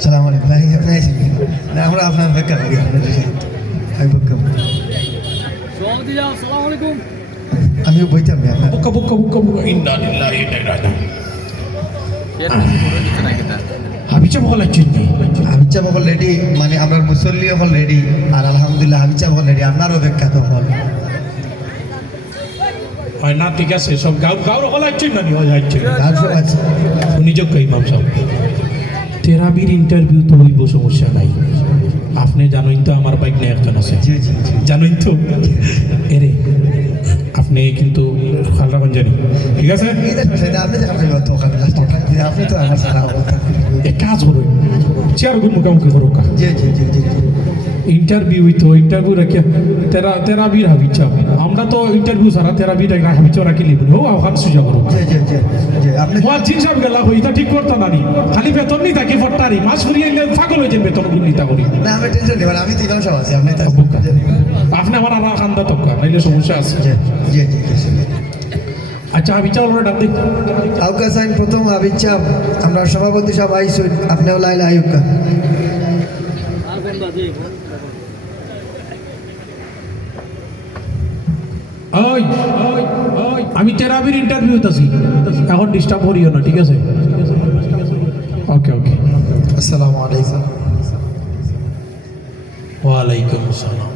সালাম আলাইকুম ভাই, আপনি আইসেন না? আমরা আপনার অপেক্ষা করি, আপনার আমি অপেক্ষা করি। আমিও বইতাম না আপনার। বুকা ইন্না লিল্লাহি ওয়া ইন্না ইলাইহি হাবিচা বলা চিন্নি হাবিচা বকল রেডি, মানে আপনার মুসল্লি হল রেডি, আর আলহামদুলিল্লাহ হাবিচা বকল রেডি, আপনার অপেক্ষা তো হল। হয় না, ঠিক আছে, সব গাঁর হলা চিন্না নি হয়ে যাচ্ছে। আর সব আছে। নিজক ইমাম সাহেব থেরাপির ইন্টারভিউ তো হইব, সমস্যা নাই। আপনি জানেন তো আমার বাইক নিয়ে একজন আছে, জি জি জি। জানেন তো এরে, আপনি কিন্তু খেয়াল রাখুন জানি, ঠিক আছে? আপনি তো আপনি তো আমার সারা অবস্থা। এক কাজ করুন, চেয়ার গুলো মুখোমুখি করো কা। জি জি জি জি। ইন্টারভিউ হইতো, ইন্টারভিউ রাখি তেরাবির হাবিচ্ছা। আমরা তো ইন্টারভিউ ছাড়া তেরাবির হাবিচ্ছা রাখি লিখুন, ও হাত সুজা করো। জি জি জি জি। আপনি মুয়াজ্জিন সাহেব গেলা হইতা ঠিক করতা নানি, খালি বেতন নি থাকি ফট্টারি মাস ফুরিয়ে পাগল হয়ে যান বেতন গুলো নিতা করি। না, আমি টেনশন নেবেন, আমি তো ইমাম সাহেব আছি, আপনি তো আপনি আমার আর খান্দা তক্কা নাইলে সমস্যা আছে। জি জি জি। আচ্ছা, হাবিচ্ছা অলরেডি ডাক দিই। আউকা সাইন প্রথম আবিচ্ছা আমরা সভাপতি সাহেব আইসুন, আপনিও লাইলা আইউকা। ওই ওই ওই, আমি তেরাবির ইন্টারভিউতে আছি, এখন ডিস্টার্ব করিও না, ঠিক আছে? ওকে ওকে। আসসালামু আলাইকুম। ওয়ালাইকুম আসসালাম।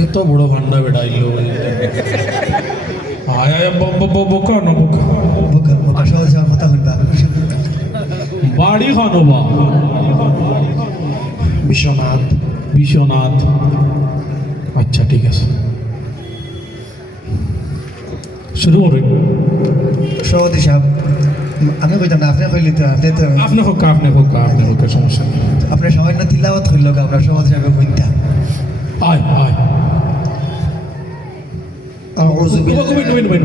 এ তো বড় ভান্ডা বেটা ইলো। আয় আয় বোকা না বোকা। বোকা বোকা সহজ যাওয়ার কথা বলবা। বাড়ি খানোবা বিশ্বনাথ। বিশ্বনাথ, আচ্ছা ঠিক আছে, শুরু করুন। সভাপতি সাহেব, আমি কইতাম না, আপনি কইলি তো, আপনি তো আপনি হোক আপনি সমস্যা নেই। আপনি সামান্য তিলাওয়াত কইল, আমরা সভাপতি সাহেব কইতাম। আয় আয়। আউযু বিল্লাহি।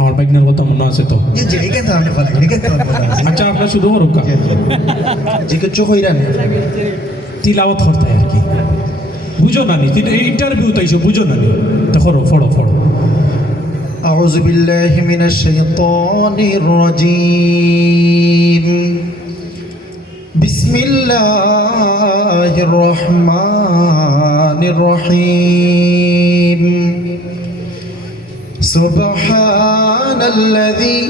আমার বাইকনার কথা মনে আছে তো? জি জি, এখানে তো আপনি বলেন, এখানে তো আপনি বলেন। আচ্ছা, আপনার শুধু করুক কা। জি কিছু কইরা না। তিলাওয়াত করতে আর কি, বুঝো না নি, ইন্টারভিউ তাইছো, বুঝো না নি, তো করো, ফড়ো ফড়ো। أعوذ بالله من الشيطان الرجيم. بسم الله الرحمن الرحيم. سبحان الذي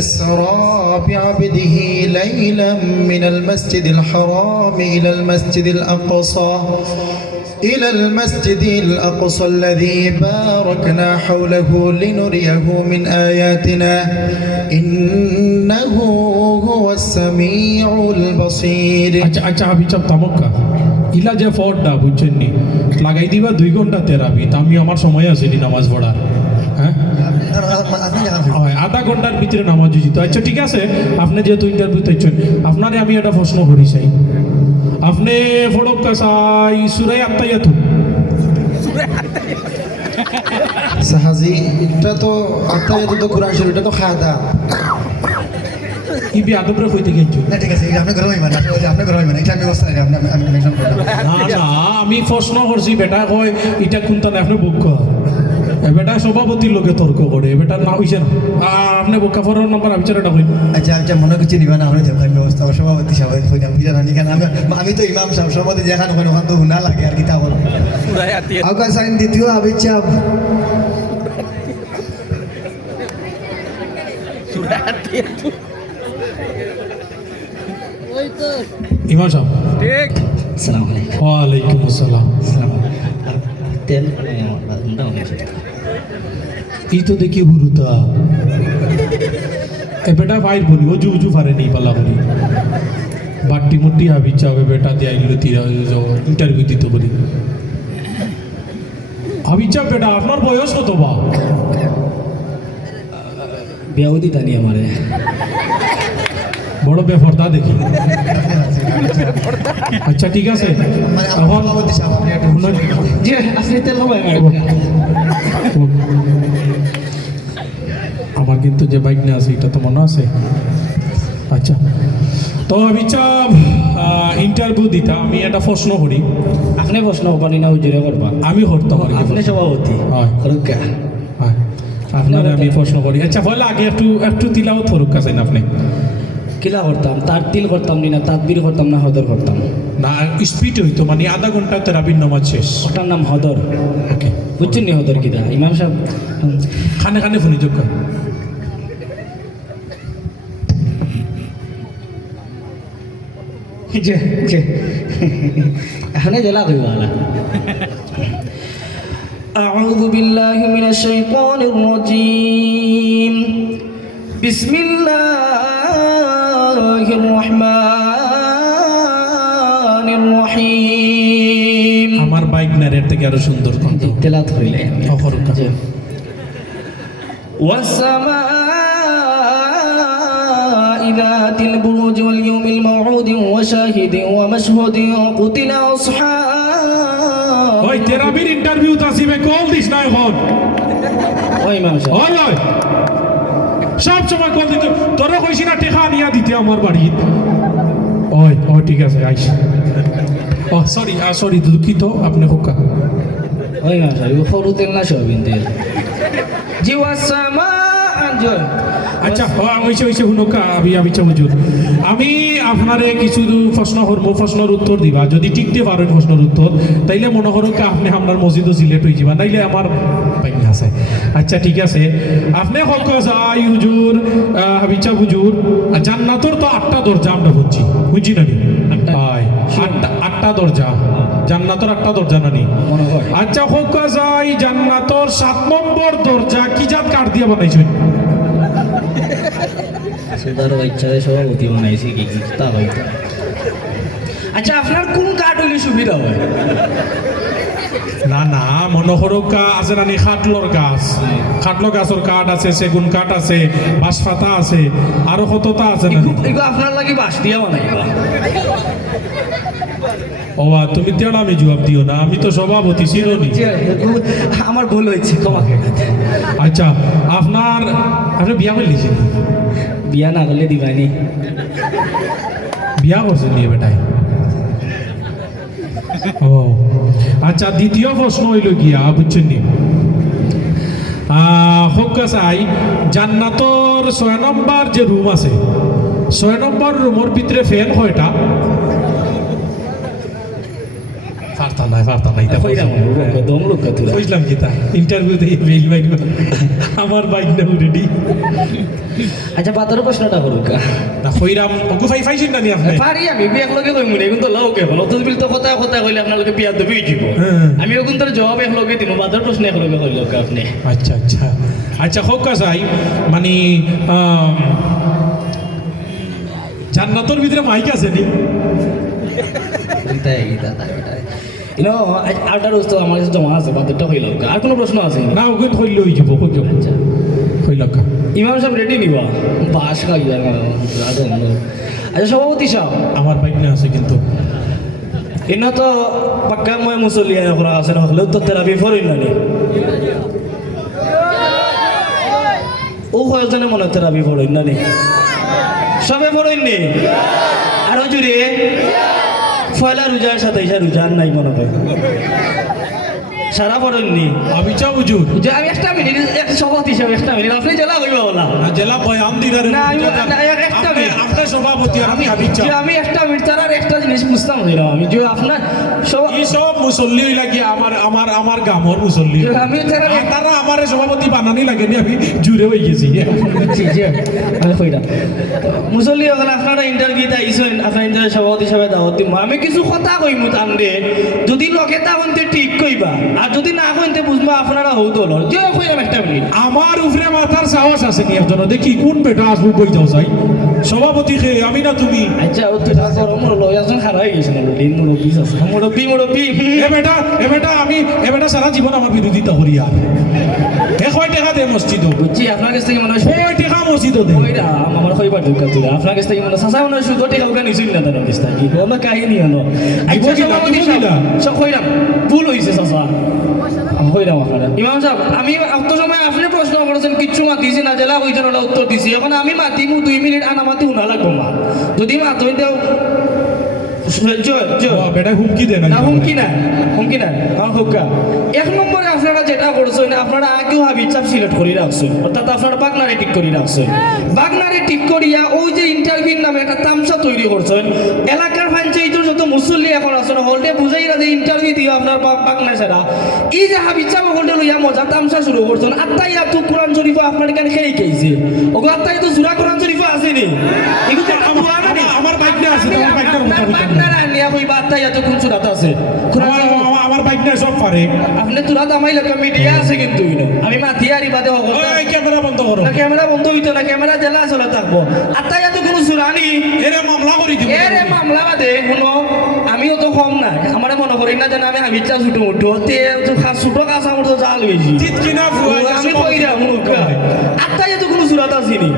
أسرى بعبده ليلا من المسجد الحرام إلى المسجد الأقصى الذي باركنا حوله لنريه من آياتنا إنه هو السميع البصير. আচ্ছা হাবিচাপ তামক্কা ইলা যে ফোর্ডটা বুঝছেন নি, লাগাই দিবা 2 ঘন্টা তেরাবি, তা আমি আমার সময় আছে নি নামাজ পড়ার। হ্যাঁ, আধা ঘন্টার ভিতরে নামাজ দিত। আচ্ছা ঠিক আছে, আপনি যেহেতু ইন্টারভিউ দিচ্ছেন, আপনারে আমি একটা প্রশ্ন করি চাই। আপনি ফড়ক কাসাই সুরাই আত্মাইয়াতু সাহাজি, এটা তো আত্মায়াত তো কুরআন শরীফ, এটা তো খাদা। কি বি আদবরে কইতে গেছো? না ঠিক আছে, এটা আপনি ঘরে হইবেন, আপনি ঘরে হইবেন, এটা আমি ব্যবস্থা নেই, আমি মেনশন করলাম। না না, আমি প্রশ্ন করছি, বেটা কয় এটা কোনটা না, আপনি বুক বেটা সভাপতির লোকে তর্ক করে, বেটা না হইছে না, আপনি বোকা ফরার নাম্বার আবিচারটা হইন। আচ্ছা আচ্ছা, মনে করছি নিবা না, আমি দেখার ব্যবস্থা সভাপতি সাহেব কইলাম, বুঝা না কেন, আমি তো ইমাম সাহেব, সভাপতি যেখানে ওখানে ওখান তো হুনা লাগে আর কি, তা বলো। আউকা সাইন দ্বিতীয় আবিচ্ছা ইমাম সাহেব। ঠিক। আসসালামু আলাইকুম। ওয়ালাইকুম আসসালাম। তেল এই তো দেখি হুরুতা এ বেটা ভাইর বলি অজু উজু ফারে নেই পালা করি বাট্টি মুট্টি হাবি চাবে বেটা দিয়ে আইগুলো তিরা ইন্টারভিউ দিতে বলি হাবি চা বেটা আপনার বয়স কত বা? বিয়াও দিতা নি আমারে বড় বেফরদা দেখি। আচ্ছা ঠিক আছে, মানে এখন সভাপতি সাহেব আপনি একটু জি আপনি তেল হবে আমার কিন্তু যে বাইক নিয়ে আছে এটা তো মনে আছে। আচ্ছা, তো আমি ইন্টারভিউ দিতা, আমি একটা প্রশ্ন করি, আপনি প্রশ্ন পানি না উজুরে করবা, আমি করতাম আর কি। আপনি সভাপতি হয় করুকা হয়, আপনারে আমি প্রশ্ন করি। আচ্ছা বলে আগে একটু তিলাও থরুক কাছেন আপনি। কিলা করতাম তার তিল করতাম না তাদবির করতাম না হদর করতাম না স্পিড হইতো মানে আধা ঘন্টা তেরাবির নামাজ শেষ। ওটার নাম হদর। ওকে, বুঝছেন নি হদর কিনা ইমাম সাহেব? খানে খানে ফোনে যোগ্য। যে যে এখানে জেলা কইব আলা أعوذ بالله من الشيطان الرجيم بسم الله الرحمن الرحيم আমার বাইক নারের থেকে আরো সুন্দর কণ্ঠ। তেলাওয়াত কইলে অখরকা। والسماء ذات البروج واليوم الموعود وشاهد ومشهود قتل أصحاب ওই তেরাবির ইন্টারভিউ তাসিবে কল দিস না এখন। ওই ইমাম সাহেব ওই ওই সব সময় কল দিতে তোরা কইছি না টেকা নিয়া দিতে আমার বাড়ি। ওই ওই ঠিক আছে আইস। ও সরি সরি দুঃখিত আপনি হোকা। ওই ইমাম সাহেব খরুতেন না সবিন তেল জিওয়াসামা আঞ্জয়। আচ্ছা হয়েছে হয়েছে হুনকা আমি হুজুর আমি আপনারে কিছু প্রশ্ন করবো, প্রশ্নের উত্তর দিবা। যদি টিকতে পারেন প্রশ্নের উত্তর তাইলে মনে করো আপনার আপনার মসজিদও সিলেট হয়ে যাবা, নাইলে আমার পাইন আছে। আচ্ছা ঠিক আছে, আপনি হক যাই হুজুর হাবিচা হুজুর জান্নাতর তো 8টা দরজা আমরা বুঝছি বুঝি নানি? আটটা দরজা জান্নাতর 8টা দরজা নানি? মনে হয়। আচ্ছা হক যাই জান্নাতর 7 নম্বর দরজা কি জাত কাঠ দিয়ে বানাইছেন? সুদার বাচ্চাদের সভাপতি বানাইছি কি তা হইতো। আচ্ছা আপনার কোন কাঠ হইলে সুবিধা হয়? না না মনে করো আছে নানি খাটলর গাছ, খাটলো গাছের কাঠ আছে, সেগুন কাঠ আছে, বাঁশপাতা আছে, আরো কতটা আছে না? এগুলো আপনার লাগি বাস দিয়া বানাইবা। ও তুমি তেড়া আমি জবাব দিও না, আমি তো সভাপতি চিরনি। আমার ভুল হয়েছে ক্ষমা করে দেন। আচ্ছা আপনি বিয়া করলেছেন? বিয়া না করলে দিবানি। বিয়া করছেন নিয়ে বেটায়? ও আচ্ছা, দ্বিতীয় প্রশ্ন হইল গিয়া বুঝছেন নি হোক চাই জান্নাতর 6 নম্বর যে রুম আছে 6 নম্বর রুমের ভিতরে ফ্যান কয়টা? বুঝলাম কি তা ইন্টারভিউ দিয়ে মেইল মাইল আমার বাইক না রেডি। আচ্ছা পাতার প্রশ্নটা করুক না কইরাম ওগো ফাইছেন না নি আপনি? পারি আমি বিয়া লগে কইম না কিন্তু লাও কে বলো তো বিল তো কথা কথা কইলে আপনার লগে বিয়া দেবই দিব। আমি ওগুন তোর জবাব এক লগে দিব, পাতার প্রশ্ন এক লগে কইল আপনি। আচ্ছা আচ্ছা আচ্ছা হোক চাই মানে জান্নাতের ভিতরে মাইক আছে নি? আউটার তো আমার কাছে জমা আছে, পাতারটা কইল। আর কোনো প্রশ্ন আছে না ওগুন কইলে হই যাব কই যাব আচ্ছা কইলকা। ইমাম সাহেব রেডি নিবা বাস খাইয়া। আচ্ছা সভাপতি সাহেব আমার বাইক না আছে কিন্তু ইনো তো পাক্কা মই মুসলিয়া করা আছে না হলেও তো তেরাবি ফরিন নানি ও কয়েকজনে মনে তেরাবি ফরিন নানি সবে ফরিন নি আর জুড়ে ফয়লা রোজার সাথে রোজার নাই মনে হয় সারা পড়েননি। আমি চা বুঝুন যে আমি একটা মিনিট এক সভাপতি হিসাবে একটা মিনিট আপনি জেলা কইবা বলা না জেলা বয়ান দিদারে না আমি একটা মিনিট আপনি সভাপতি আর আমি হাবিচা যে আমি একটা মিনিট তার আর একটা জিনিস বুঝতাম না আমি যে আপনার এই সব মুসল্লি লাগে আমার গামর মুসল্লি আমি তারা আমার সভাপতি বানানি লাগেনি আমি জুড়ে হয়ে গেছি। আমি কইরা মুসল্লি ওখানে আপনারা ইন্টারভিউ আইছেন, আপনার ইন্টারভিউ সভাপতি হিসাবে দাওয়াত দিব। আমি কিছু কথা কইমু তান্দে যদি লোকে তা হইতে ঠিক কইবা আর যদি না হইতে বুঝবা আপনারা হউতো লর যে কইরাম একটা মিনিট। আমার উপরে মাথার সাহস আছে নি একজন, দেখি কোন বেটা আসবো বই যাও চাই সভাপতি খে আমি না তুমি। আচ্ছা ও তো তার মোর লয়াজন খারাপ হয়ে গেছে না দিন মুরব্বি আছে মুরব্বি এ বেটা সারা জীবন আমার বিরোধিতা করি আর কয় টাকা দে মসজিদ বুঝছি আপনার কাছ থেকে মনে হয় কয় টাকা মসজিদ দে ওইটা আমার কইবার দরকার তুই আপনার কাছ থেকে মনে সাসা মনে হয় সুদ টাকা ওখানে নিছুন না তার কাছ থেকে কোনো কাহিনী হলো। আচ্ছা সভাপতি সব কইরাম ভুল হইছে সাসা কইরাম আপনারা ইমাম সাহেব আমি অত সময় আপনি প্রশ্ন করেছেন কিচ্ছু মাতিছি না জেলা কইছেন ওটা উত্তর দিছি। এখন আমি মাতিমু 2 মিনিট আনা মাতি উনা লাগবো মা যদি মাত হইতেও বেটা হুমকি দেয় না না হুমকি না কারণ হুক্কা 1 নম্বরে আপনারা যেটা করছেন আপনারা আগেও হাবিজ চাপ সিলেক্ট করে রাখছেন অর্থাৎ আপনারা বাগনারে ঠিক করে রাখছেন বাগনারে ঠিক করিয়া ওই যে ইন্টারভিউর নামে একটা তামসা তৈরি করছেন এলাকার পঞ্চায়েতের যত মুসল্লি এখন আছেন হলটে বুঝাইরা যে ইন্টারভিউ দিয়ে আপনার বাগনা ছাড়া এই যে হাবিজ চাপ হলটে লইয়া মজা তামসা শুরু করছেন আত্মাই আতু কোরআন শরীফ আপনার এখানে খেয়ে খেয়েছে ওগো আত্মাই তো সূরা কোরআন শরীফ আসেনি এগুলো তো একটা দোয়া না আমার বাইক না আছে আমার বাইকটার কথা বলছি বাগনারা নিয়া কই আত্মাই আতু কোন সূরাতে আছে কোরআন আমার বাইক না সব পারে আপনি তোরা দামাইলে মিডিয়া আছে কিন্তু আমি মাতিয়ারি বাদে ওই ক্যামেরা বন্ধ করো না ক্যামেরা বন্ধ হইতো না ক্যামেরা জেলা চলে থাকবো আত্মাই আতু কোন সূরানি এরে মামলা করে দিব এরে মামলা বাদে শুনো আমিও তো কম না আমার মনে করি না যে আমি হাবিজা ছুটো মুঠো তে ছোট কাঁচা মুঠো জাল হয়েছি জিত কিনা ফুয়া আমি কইরা মুখা আত্মাই তো কোনো সুরাত আসেনি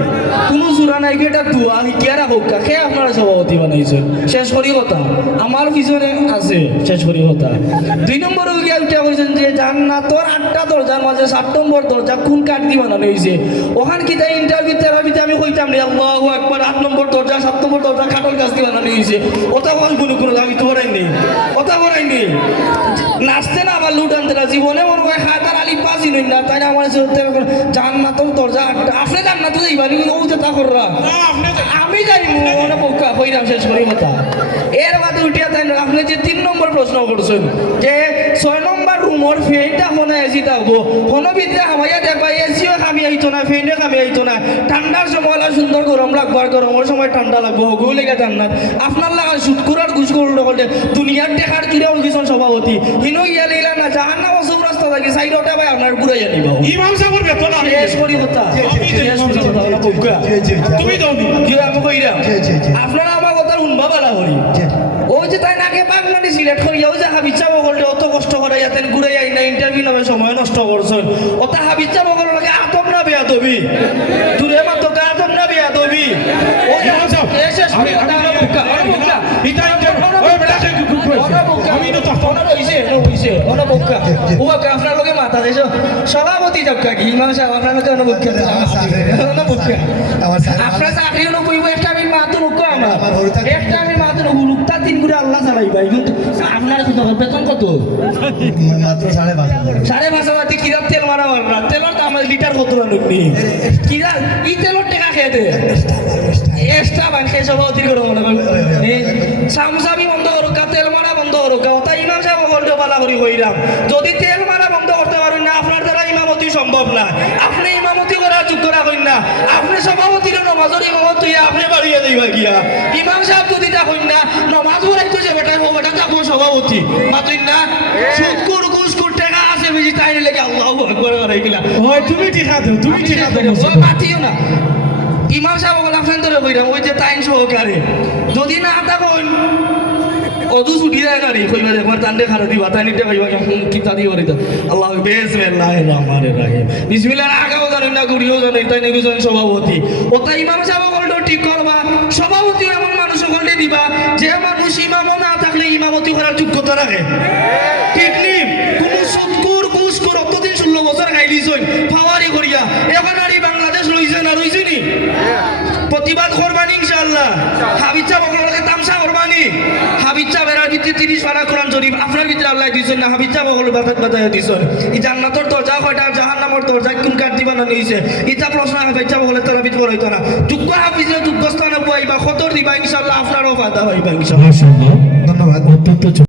কোনো সুরা নাই এটা দুয়া হিকিয়ারা হোক কে আপনারা সভাপতি বানাইছেন শেষ করি কথা আমার পিছনে আছে শেষ করি কথা 2 নম্বরে গিয়ে উঠে বলছেন যে জান্নাতর 8টা দরজার মাঝে 7 নম্বর দরজা কোন কাঠ দিয়ে বানানো হয়েছে ওখান কি তাই ইন্টারভিউ থেরাপিতে আমি কইতাম রে আল্লাহু আকবার 8 নম্বর দরজা 7 নম্বর দরজা কাঠল গাছ দিয়ে বানানো হয়েছে ওটা কোনো আমি তো বড়াইনি ওটা বড়াইনি নাচতে না আবার লুট আনতে না জীবনে মনে হয় হাতার আলি পাঁচই নই না তাই না আমার জান্নাতর দরজা 8টা আপনি জান্নাত যাইবানি ও যে তা কররা আমি যাই মনে পক্কা কইরাম শেষ করি কথা এর বাদে উঠিয়া তাই আপনি যে 3 নম্বর প্রশ্ন করছেন যে 6 নম্বর রুমর ফেনটা মনে এসি থাকবো কোনো ভিতরে আমাইয়া দেখবা এসিও কামি আইতো না ফেনে কামি আইতো না ঠান্ডার সময় সুন্দর গরম লাগবো আর গরমের সময় ঠান্ডা লাগবো হগু লেগে জান্নাত আপনার লাগা সুৎকুরার ঘুষ করলে হলে দুনিয়ার টেকার জুড়ে উলগিছন সভাপতি হিনো ইয়া লইলা না জাহান্নাম অসুব রাস্তা থাকি সাইডটা ভাই আপনার ঘুরাইয়া নিবা ইমাম সাহেবের বেতন আমি শেষ করি কথা শেষ করি কথা না পক্কা তুমি দাও নি কি আমি কইরা আপনারা আমার কথা শুনবা বালা হরি ওই যে তাই নাকে বাগনানি সিলেক্ট করিয়া ওই যে হাবিজা বগলটা অত কষ্ট করে ইয়াতেন ঘুরে যাই না ইন্টারভিউ নামে সময় নষ্ট করছেন ওটা হাবিজা বগল লাগে আতম না বেয়া দবি দূরে মাত্র আতম না বেয়া দবি ওই শেষ করি কথা না পক্কা পক্কা এটা ওই বেটা আমি তো আপনার লোকে মাথা দেশ সভাপতি যাক্কা কি ইমাম সাহেব আপনার লোকে অনুপক্ষে আপনার চাকরি হলো কইব একটা আমি মাতো মুখ আমার একটা আমি মাতো হুলুকটা 3 করে আল্লাহ চালাই ভাই কিন্তু আপনার কত বেতন কত মাত্র 5.5 5.5 কিরাম তেল মারা মাররা তেলর দাম লিটার কত রাখনি কিরা ই তেলর টাকা খেয়ে দে এক্সট্রা বান খেয়ে সভাপতি করে মনে করেন সামসাবি বন্ধ করো তেল মারা বন্ধ করো ওটা ইমাম সাহেব বলতে পালা করি কইরাম যদি তেল মারা বন্ধ করতে পারেন না আপনার দ্বারা ইমামতি সম্ভব না আপনি ইমামতি করার যোগ্য রাখেন না আপনি সভাপতির নমাজের ইমামতি আপনি বাড়িয়ে দিবা গিয়া ইমাম সাহেব যদি দেখেন না নমাজ পড়াইতো যে বেটা ও বেটা যাবো সভাপতি মাতুন না সুদকুর ঘুষকুর টাকা আছে বেশি তাই লেগে আল্লাহু আকবার করাই গিলা ওই তুমি ঠিকা দাও তুমি ঠিকা দাও ও মাতিও না ইমাম সাহেব বলে আপনার ধরে কইরা ওই যে তাইন সহকারে যদি না থাকুন অদু ছুটি যায় না রে কইবা একবার তান্ডে খারো দিবা তাই নিতে কইবা কিতা দিও রে আল্লাহ বিসমিল্লাহির রহমানির রহিম বিসমিল্লাহ আগাও জানেন না গুড়িও জানেন তাই নাকি জানেন সভাপতি ওটা ইমাম সাহেব বলতো ঠিক করবা সভাপতি এমন মানুষ সকলে দিবা যে মানুষ ইমাম না থাকলে ইমামতি করার যোগ্যতা রাখে ঠিক নি কোন সৎকুর ঘুষকুর অতদিন 16 বছর খাইলিছই ফাওয়ারি করিয়া এখন আর এই বাংলাদেশ লইছে না রইছে নি প্রতিবাদ করবানি ইনশাআল্লাহ হাবিজা বগলকে তামসা করবানি হাবিজা বেরার ভিতরে 30 পারা কোরআন শরীফ আপনার ভিতরে আল্লাহ দিছেন না হাবিজা বগল বাতায় দিছেন এই জান্নাতের দরজা কয়টা জাহান্নামের দরজা কোন কাট দিবা না নিছে ইটা প্রশ্ন হাবিজা বগলের তলা ভিতর হইতো না যোগ্য হাফিজে যোগ্য স্থানে পাইবা খতর দিবা ইনশাআল্লাহ আপনারও ফায়দা হইবা ইনশাআল্লাহ ধন্যবাদ। অত্যন্ত